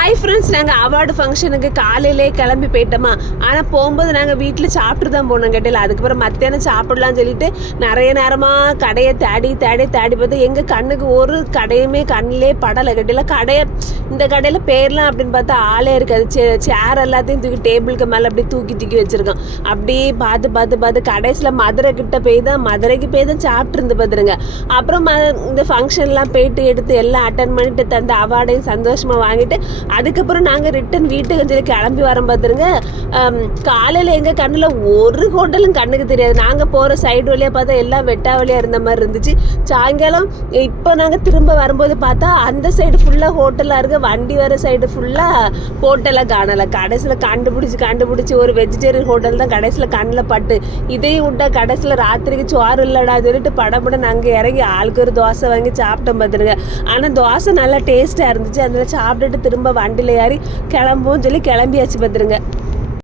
Hi friends நாங்கள் award ஃபங்க்ஷனுக்கு காலையிலே கிளம்பி போயிட்டோமா. ஆனால் போகும்போது நாங்கள் வீட்டில் சாப்பிட்டு தான் போனோம் கேட்டில. அதுக்கப்புறம் மத்தியானம் சாப்பிடலாம்னு சொல்லிட்டு நிறைய நேரமாக கடையை தேடி தேடி தேடி பார்த்து எங்கள் கண்ணுக்கு ஒரு கடையுமே கண்ணிலே படலை கேட்டில. கடையை இந்த கடையில் பேர்லாம் அப்படின்னு பார்த்தா ஆளே இருக்காது. சேர் எல்லாத்தையும் தூக்கி டேபிளுக்கு மேலே அப்படியே தூக்கி தூக்கி வச்சுருக்கோம் அப்படியே பார்த்து பார்த்து பார்த்து கடைசியில் மதுரை கிட்ட போய் தான் மதுரைக்கு போய் தான் சாப்பிட்ருந்து பார்த்துருங்க. அப்புறம் ம- இந்த ஃபங்க்ஷன்லாம் போயிட்டு எடுத்து எல்லாம் அட்டன் பண்ணிட்டு தந்த அவார்டையும் சந்தோஷமாக வாங்கிட்டு அதுக்கப்புறம் நாங்கள் ரிட்டன் வீட்டுக்கு சொல்லி கிளம்பி வரோம் பார்த்துருங்க காலையில் எங்கள் கண்ணில் ஒரு ஹோட்டலும் கண்ணுக்கு தெரியாது. நாங்கள் போகிற சைடு வழியாக பார்த்தா எல்லாம் வெட்டா வழியாக இருந்த மாதிரி இருந்துச்சு. சாயங்காலம் இப்போ நாங்கள் திரும்ப வரும்போது பார்த்தா அந்த சைடு ஃபுல்லாக ஹோட்டலாக இருக்குது வண்டி வர சைடு ஃபுல்லாக ஹோட்டலாக காணலை. கடைசியில் கண்டுபிடிச்சி கண்டுபிடிச்சி ஒரு வெஜிடேரியன் ஹோட்டல் தான் கடைசியில் கண்ணில் பட்டு. இதையும் விட்டா கடைசியில் ராத்திரிக்கு சோறு இல்லைடா சொல்லிட்டு படப்பட நாங்கள் இறங்கி ஆளுக்கு ஒரு தோசை வாங்கி சாப்பிட்டோம் பார்த்துருங்க ஆனால் தோசை நல்லா டேஸ்ட்டாக இருந்துச்சு. அதில் சாப்பிட்டுட்டு திரும்ப வண்டியில் ஏறி கிளம்புவோம் சொல்லி கிளம்பியாச்சு பார்த்துருங்க